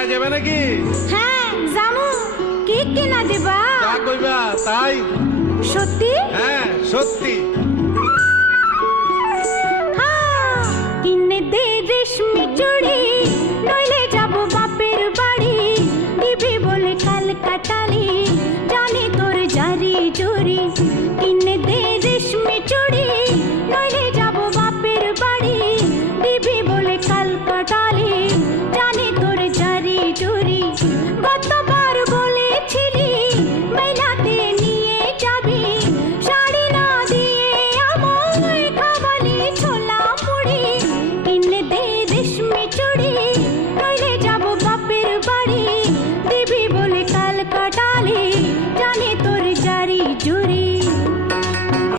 মেলায় যাবে নাকি? হ্যাঁ জামু। কি কিনা দিবা? যা কইবা তাই। সত্যি? হ্যাঁ সত্যি।